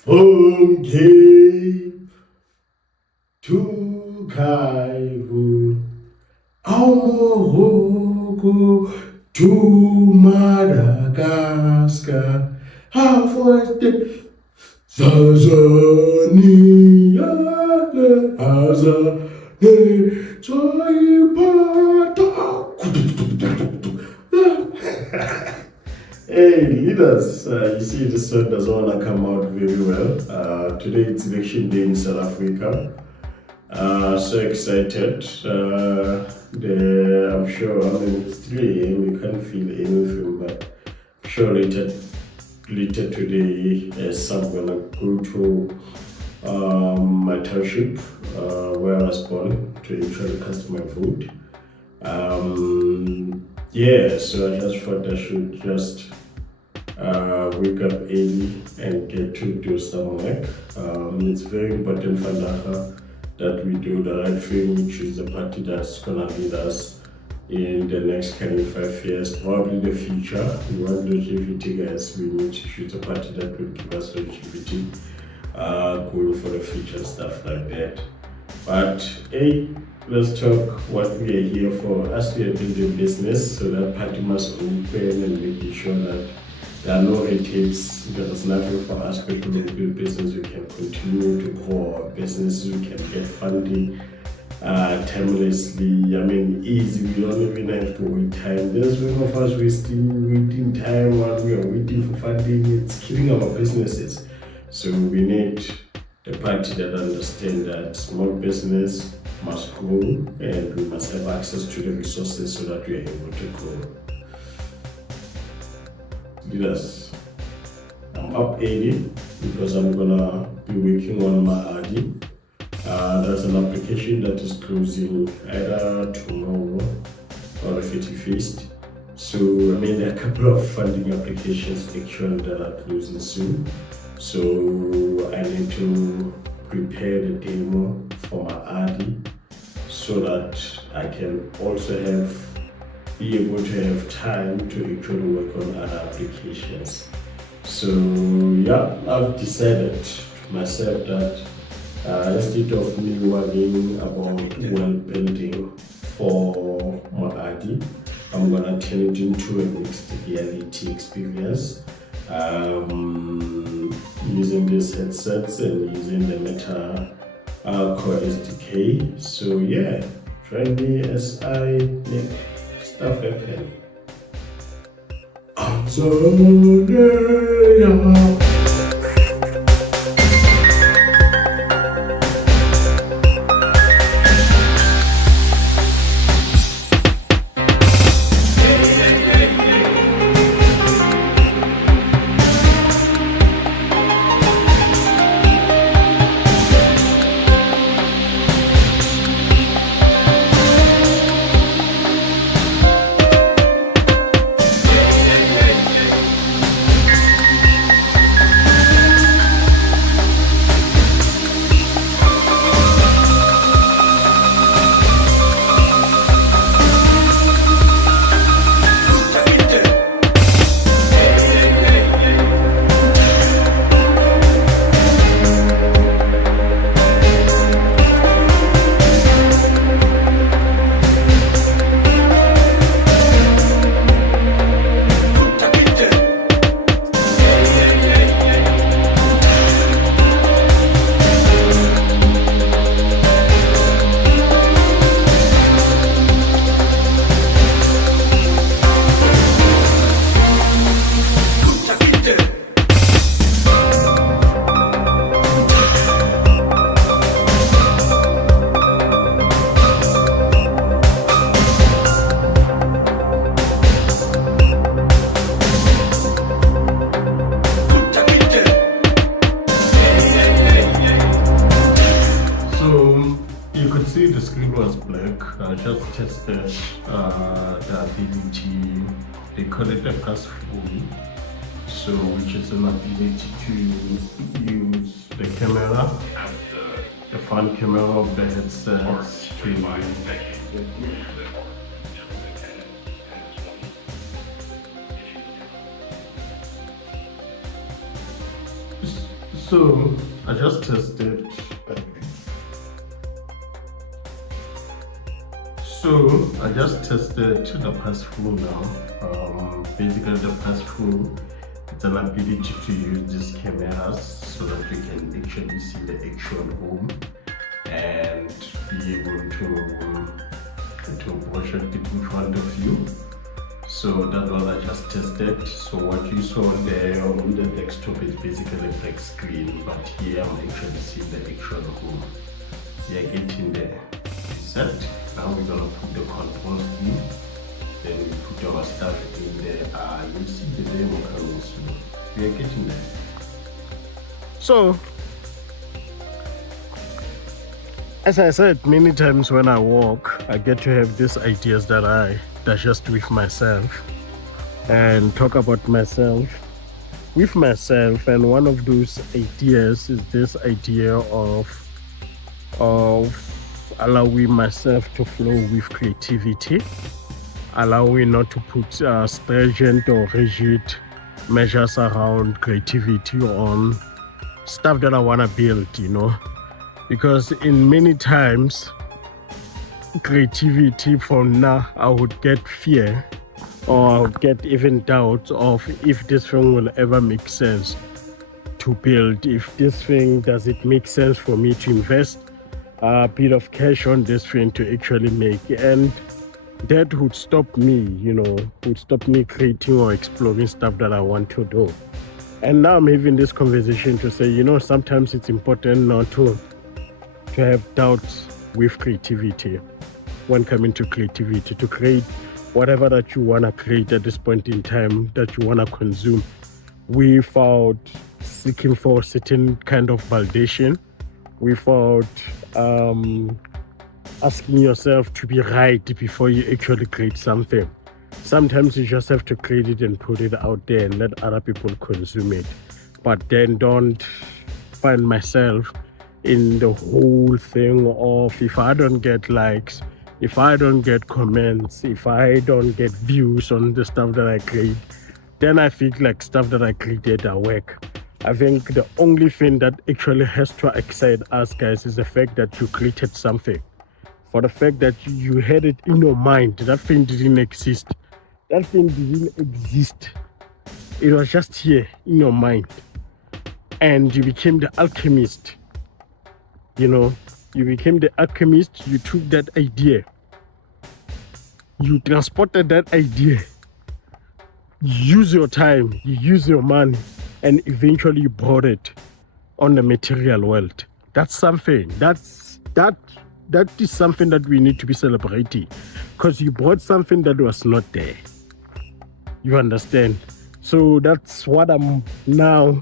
From Cape to Cairo, Morocco to Madagascar, half was the Tanzania, Hey leaders, you see this one doesn't want to come out very well. Today it's election day in South Africa. So excited. I'm sure, it's 3 a.m. We can't feel anything, but I'm sure later today, as I'm gonna go to my township where I was born to actually cast my vote. So I just thought I should just wake up early and get to do some work. It's very important for Namba that we do the right thing, we choose the party that's gonna lead us in the next coming 5 years, probably the future. We want longevity, guys. We need to choose a party that will give us longevity, going for the future, stuff like that. But hey, let's talk what we are here for. As we are building business, so that party must open and making sure that there are no red tapes. There's nothing for us to build business. We can continue to grow our business. We can get funding timelessly. Easy. We don't even have to wait time. There's one of us waiting time while we are waiting for funding. It's killing our businesses. So we need the party that understand that small business must grow and we must have access to the resources so that we are able to grow. Yes, I'm up early because I'm gonna be working on my RD. There's an application that is closing either tomorrow or the 31st. So there are a couple of funding applications actually that are closing soon. So I need to prepare the demo for my RD so that I can also be able to have time to actually work on other applications. So I've decided to myself that instead of me worrying about building for my RD, I'm gonna turn it into a mixed reality experience. Using these headsets and using the Meta Core SDK. So join me as I make stuff happen. just tested the ability, they call it a pass-through, so which is an ability to use the camera, the front camera of the headset so I just tested. So I just tested the pass-through now. Basically the pass-through, it's an ability to use these cameras so that you can actually see the actual home and be able to project it in front of you. So that was I just tested. So what you saw there on the desktop is basically a black screen, but here I'm actually seeing the actual home. We are getting there. Set. Now we're gonna put the controls in. Then we put our stuff in there. You see the demo coming soon. We are getting there. So, as I said many times when I walk, I get to have these ideas that I digest with myself and talk about myself with myself. And one of those ideas is this idea of allowing myself to flow with creativity, allowing not to put stringent or rigid measures around creativity on stuff that I want to build, you know, because in many times creativity from now I would get fear or I would get even doubt of if this thing will ever make sense to build, if this thing, does it make sense for me to invest a bit of cash on this thing to actually make, and that would stop me, you know, would stop me creating or exploring stuff that I want to do. And now I'm having this conversation to say, you know, sometimes it's important not to have doubts with creativity when coming to creativity, to create whatever that you want to create at this point in time, that you want to consume, without seeking for a certain kind of validation, without asking yourself to be right before you actually create something. Sometimes you just have to create it and put it out there and let other people consume it. But then don't find myself in the whole thing of, if I don't get likes, if I don't get comments, if I don't get views on the stuff that I create, then I feel like stuff that I created are work. I think the only thing that actually has to excite us guys is the fact that you created something. For the fact that you had it in your mind, that thing didn't exist. That thing didn't exist. It was just here in your mind. And you became the alchemist. You know, you became the alchemist. You took that idea. You transported that idea. You use your time, you use your money, and eventually you brought it on the material world. That's something. That is something that we need to be celebrating, because you brought something that was not there. You understand? So that's what I'm now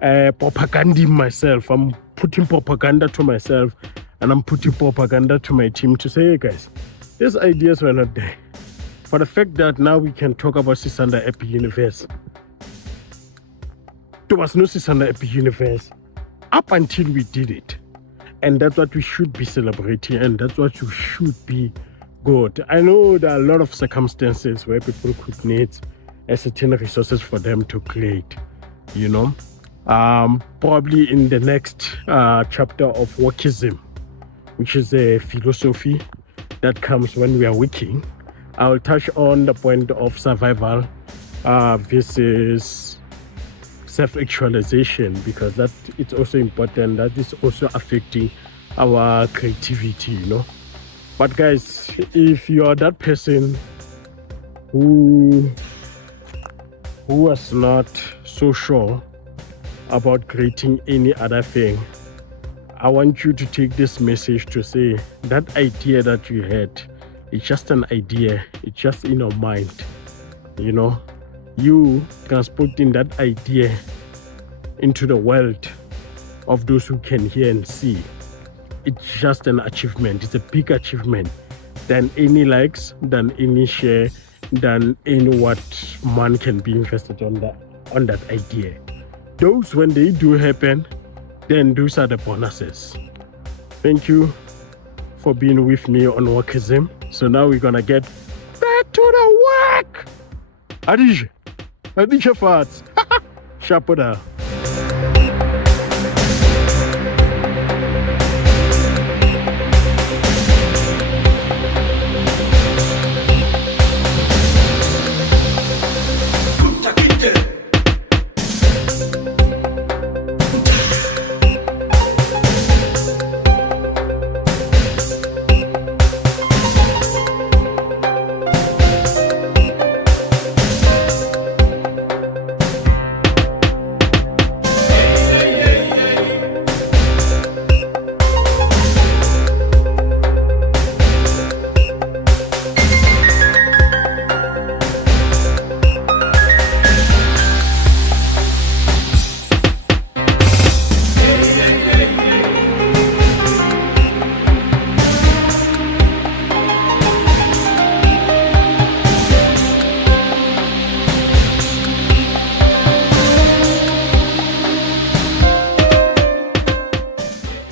propaganding myself. I'm putting propaganda to myself, and I'm putting propaganda to my team to say, hey guys, these ideas were not there. For the fact that now we can talk about Sisanda Epic Universe. There was no Sisanda Epic Universe up until we did it. And that's what we should be celebrating, and that's what you should be good. I know there are a lot of circumstances where people could need certain resources for them to create, you know. Probably in the next chapter of walkism, which is a philosophy that comes when we are working, I will touch on the point of survival versus self-actualization, because that it's also important. That is also affecting our creativity, you know. But guys, if you are that person who was not so sure about creating any other thing, I want you to take this message to say that idea that you had, it's just an idea. It's just in your mind, you know. You transporting that idea into the world of those who can hear and see. It's just an achievement. It's a big achievement. than any likes, than any share, than any what man can be invested on that idea. Those, when they do happen, then those are the bonuses. Thank you for being with me on walkism. So now we're gonna get back to the work. Adisha farts. Shapoda.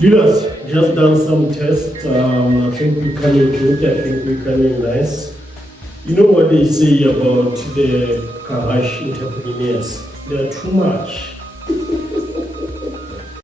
Leaders, just done some tests. I think we're coming good. I think we're coming nice. You know what they say about the garage entrepreneurs? They're too much.